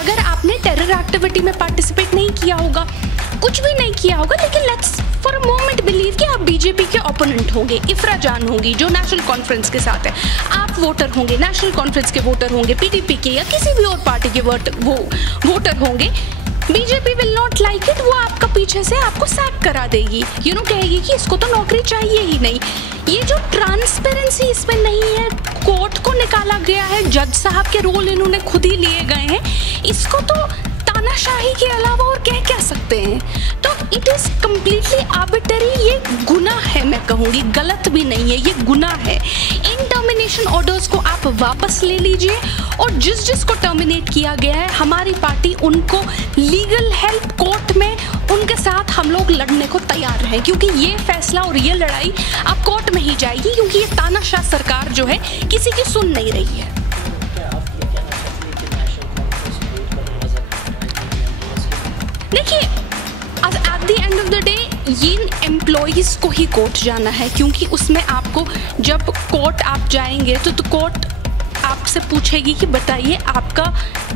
अगर आपने terror activity में पार्टिसिपेट नहीं किया होगा, कुछ भी नहीं किया होगा, लेकिन let's for a moment believe कि आप बीजेपी के ओपोनेंट होंगे, इफ्रा जान होंगी जो नेशनल कॉन्फ्रेंस के साथ है, आप वोटर होंगे, नेशनल कॉन्फ्रेंस के वोटर होंगे, पीडीपी के या किसी भी और पार्टी के वोटर होंगे, BJP will not like it, वो आपका पीछे से आपको सैक करा देगी, कहेगी कि इसको तो नौकरी चाहिए ही नहीं। ये जो ट्रांसपेरेंसी इसमें नहीं है, कोर्ट को निकाला गया है, जज साहब के रोल इन्होंने खुद ही लिए गए हैं, इसको तो तानाशाही के अलावा और क्या सकते हैं। तो इट इज़ कम्प्लीटली आर्बिट्ररी, ये गुनाह है, मैं कहूँगी गलत भी नहीं है, ये गुनाह है। इन टर्मिनेशन ऑर्डर्स को आप वापस ले लीजिए और जिसको टर्मिनेट किया गया है, हमारी पार्टी उनको लीगल हेल्प कोर्ट में उनके साथ हम लोग लड़ने को तैयार हैं, क्योंकि ये फैसला और ये लड़ाई अब कोर्ट में ही जाएगी, क्योंकि ये तानाशाह सरकार जो है किसी की सुन नहीं रही है। देखिए, at the end of the day in employees को ही कोर्ट जाना है, क्योंकि उसमें आपको जब कोर्ट आप जाएंगे तो कोर्ट आपसे पूछेगी कि बताइए आपका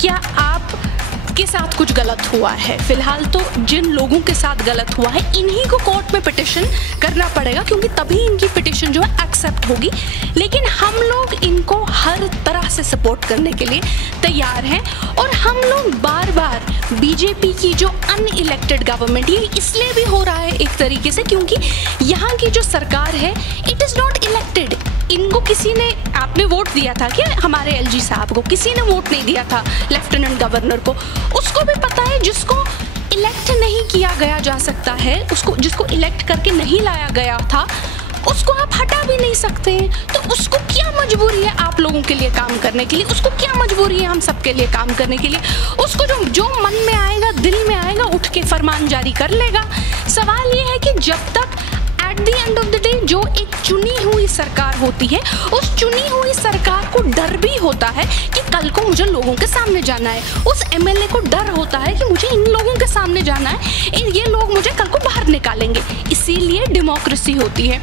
क्या आपके साथ कुछ गलत हुआ है। फिलहाल तो जिन लोगों के साथ गलत हुआ है इन्हीं को कोर्ट में पिटिशन करना पड़ेगा, क्योंकि तभी इनकी पिटिशन जो है एक्सेप्ट होगी। लेकिन हम लोग इनको हर तरह से सपोर्ट करने के लिए तैयार हैं और हम लोग बार बार बीजेपी की जो अनइलेक्टेड गवर्नमेंट, ये इसलिए भी हो रहा है एक तरीके से क्योंकि यहाँ की जो सरकार है इट इज़ नॉट इलेक्टेड। इनको किसी ने, आपने वोट दिया था कि हमारे एलजी साहब को किसी ने वोट नहीं दिया था, लेफ्टिनेंट गवर्नर को, उसको भी पता है जिसको इलेक्ट नहीं किया गया जा सकता है, उसको जिसको इलेक्ट करके नहीं लाया गया था उसको आप हटा भी नहीं सकते हैं। तो उसको क्या मजबूरी है आप लोगों के लिए काम करने के लिए, उसको क्या मजबूरी है हम सबके लिए काम करने के लिए। उसको जो मन में आएगा, दिल में आएगा, उठ के फरमान जारी कर लेगा। सवाल ये है कि जब तक at the end of the day जो एक चुनी हुई सरकार होती है, उस चुनी हुई सरकार को डर भी होता है कि कल को मुझे लोगों के सामने जाना है, उस एमएलए को डर होता है कि मुझे इन लोगों के सामने जाना है, ये लोग मुझे कल को बाहर निकालेंगे। इसीलिए डेमोक्रेसी होती है,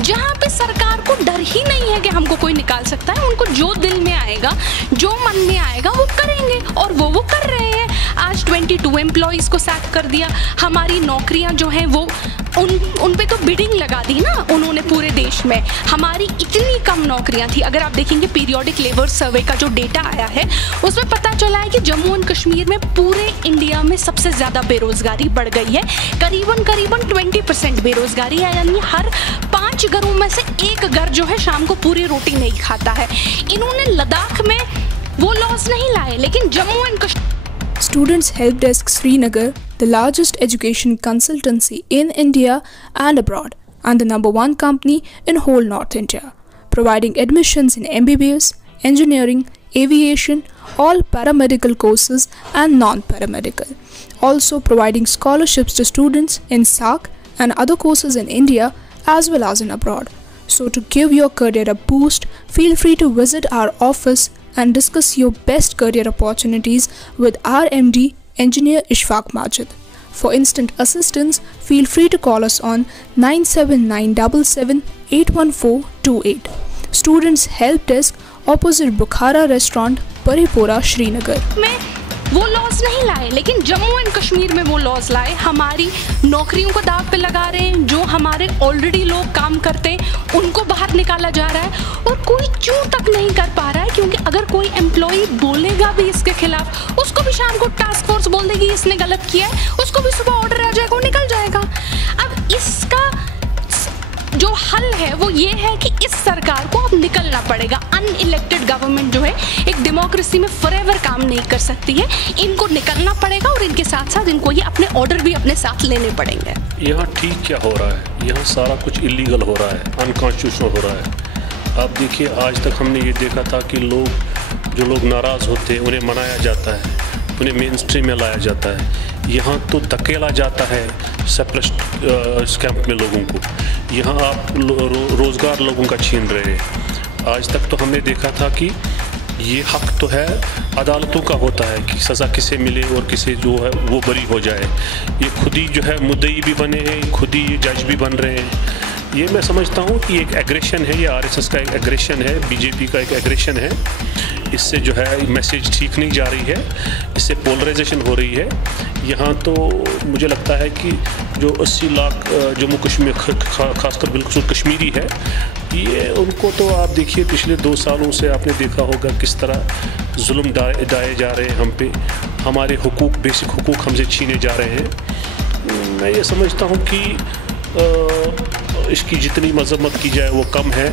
जहाँ पे सरकार को डर ही नहीं है कि हमको कोई निकाल सकता है, उनको जो दिल में आएगा, जो मन में आएगा वो करेंगे और वो कर रहे हैं। आज 22 एम्प्लॉयज़ को सैक कर दिया, हमारी नौकरियाँ जो हैं वो उन पे तो बिडिंग लगा दी ना उन्होंने पूरे देश में। हमारी इतनी कम नौकरियां थी, अगर आप देखेंगे पीरियोडिक लेबर सर्वे का जो डेटा आया है उसमें पता चला है कि जम्मू एंड कश्मीर में पूरे इंडिया में सबसे ज़्यादा बेरोज़गारी बढ़ गई है, करीबन 20% बेरोज़गारी है, यानी हर 5 घरों में से एक घर जो है शाम को पूरी रोटी नहीं खाता है। इन्होंने लद्दाख में वो लॉस नहीं लाए, लेकिन Jammu and Kashmir. Students Help Desk Srinagar, the largest education consultancy in India and abroad, and the #1 company in whole North India, providing admissions in MBBS, engineering, aviation, all paramedical courses and non-paramedical. Also providing scholarships to students in SAC and other courses in India as well as in abroad. So to give your career a boost, feel free to visit our office and discuss your best career opportunities with our MD, Engineer Ishfaq Majid. For instant assistance, feel free to call us on 9797781428. Students Help Desk, opposite Bukhara Restaurant, Paripura, Srinagar. वो laws नहीं लाए, लेकिन Jammu and Kashmir में वो laws लाए, हमारी नौकरियों को दाव पे लगा रहे हैं। जो हमारे ऑलरेडी लोग काम करते हैं उनको बाहर निकाला जा रहा है और कोई चू तक नहीं कर पा रहा है, क्योंकि अगर कोई एम्प्लॉय बोलेगा भी इसके खिलाफ, उसको भी शाम को टास्क फोर्स बोल देगी इसने गलत किया है, उसको भी सुबह ऑर्डर आ जाएगा, वो निकल जाएगा। अब इसका जो हल है वो ये है कि इस सरकार को अब निकलना पड़ेगा। अनइलेक्टेड गवर्नमेंट जो है एक डेमोक्रेसी में फॉरएवर काम नहीं कर सकती है, इनको निकलना पड़ेगा और इनके साथ साथ इनको ये अपने ऑर्डर भी अपने साथ लेने पड़ेंगे। यहाँ ठीक क्या हो रहा है, यहाँ सारा कुछ इलीगल हो रहा है, अनकॉन्स्टिट्यूशनल हो रहा है। आप देखिए, आज तक हमने ये देखा था कि जो लोग नाराज़ होते हैं उन्हें मनाया जाता है, उन्हें मेन स्ट्रीम में लाया जाता है। यहाँ तो धकेला जाता है सेपरेट कैंप में लोगों को। यहाँ आप रोज़गार लोगों का छीन रहे हैं। आज तक तो हमने देखा था कि ये हक तो है अदालतों का होता है कि सज़ा किसे मिले और किसे जो है वो बरी हो जाए। ये खुद ही जो है मुद्दई भी बने हैं, खुद ही जज भी बन रहे हैं। ये मैं समझता हूँ कि एक एग्रेशन है, ये आरएसएस का एक एग्रेशन है, बीजेपी का एक एग्रेशन है। इससे जो है मैसेज ठीक नहीं जा रही है, इससे पोलराइजेशन हो रही है। यहाँ तो मुझे लगता है कि जो 80 लाख जम्मू कश्मीर खासकर बिल्कुल कश्मीरी है, ये उनको तो आप देखिए पिछले 2 सालों से आपने देखा होगा किस तरह जुल्म डाए जा रहे हैं हम पे, हमारे हुकूक, बेसिक हुकूक हमसे छीने जा रहे हैं। मैं ये समझता हूँ कि इसकी जितनी मजम्मत की जाए वो कम है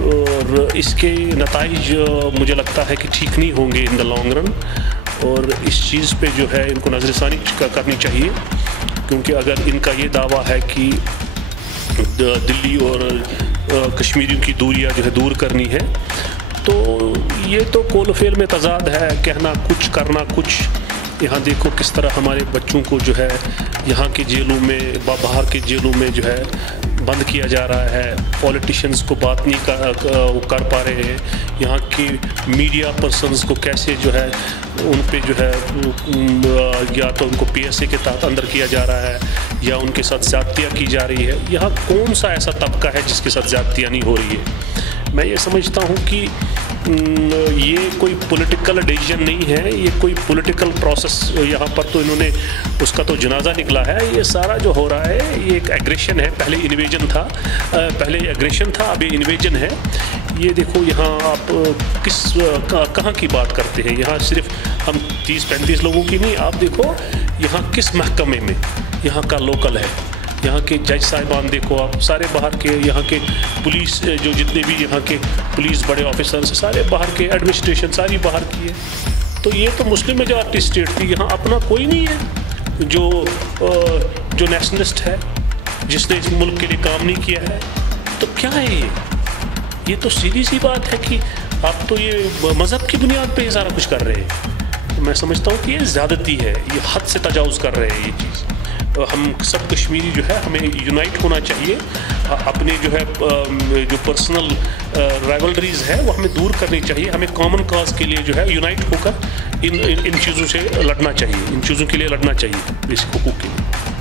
और इसके नताइज मुझे लगता है कि ठीक नहीं होंगे इन द लॉन्ग रन। और इस चीज़ पे जो है इनको नज़रसानी करनी चाहिए, क्योंकि अगर इनका ये दावा है कि दिल्ली और कश्मीरियों की दूरियां जो है दूर करनी है, तो ये तो कोलफेल में तजाद है, कहना कुछ करना कुछ। यहाँ देखो किस तरह हमारे बच्चों को जो है यहाँ के जेलों में, बाहर के जेलों में जो है बंद किया जा रहा है। पॉलिटिशियंस को बात नहीं कर पा रहे हैं। यहाँ के मीडिया पर्सन्स को कैसे जो है उन पे जो है या तो उनको पीएसए के तहत अंदर किया जा रहा है या उनके साथ ज़्यादतियाँ की जा रही है। यहाँ कौन सा ऐसा तबका है जिसके साथ ज़्यादतियाँ नहीं हो रही है? मैं ये समझता हूँ कि ये कोई पॉलिटिकल डिसीजन नहीं है, ये कोई पॉलिटिकल प्रोसेस यहाँ पर तो इन्होंने उसका तो जनाजा निकला है। ये सारा जो हो रहा है ये एक एग्रेशन है। पहले इन्वेजन था, पहले एग्रेशन था, अब ये इन्वेजन है। ये देखो यहाँ आप कहाँ की बात करते हैं? यहाँ सिर्फ हम 30-35 लोगों की नहीं, आप देखो यहाँ किस महकमे में यहाँ का लोकल है। यहाँ के जज साहिबान देखो आप, सारे बाहर के, यहाँ के पुलिस जो जितने भी यहाँ के पुलिस बड़े ऑफिसर्स सारे बाहर के, एडमिनिस्ट्रेशन सारी बाहर की है। तो ये तो मुस्लिम मेजॉरिटी स्टेट थी, यहाँ अपना कोई नहीं है जो नेशनलिस्ट है, जिसने इस मुल्क के लिए काम नहीं किया है। तो क्या है ये तो सीधी सी बात है कि आप तो ये मज़हब की बुनियाद पे ये सारा कुछ कर रहे हैं। तो मैं समझता हूँ कि ये ज़्यादती है, ये हद से तजावुज़ कर रहे हैं ये चीज़। हम सब कश्मीरी जो है हमें यूनाइट होना चाहिए, अपने जो है जो पर्सनल राइवलरीज़ है वो हमें दूर करनी चाहिए। हमें कॉमन कॉज के लिए जो है यूनाइट होकर इन चीज़ों से लड़ना चाहिए, इन चीज़ों के लिए लड़ना चाहिए, बेसिक हुकूक के लिए।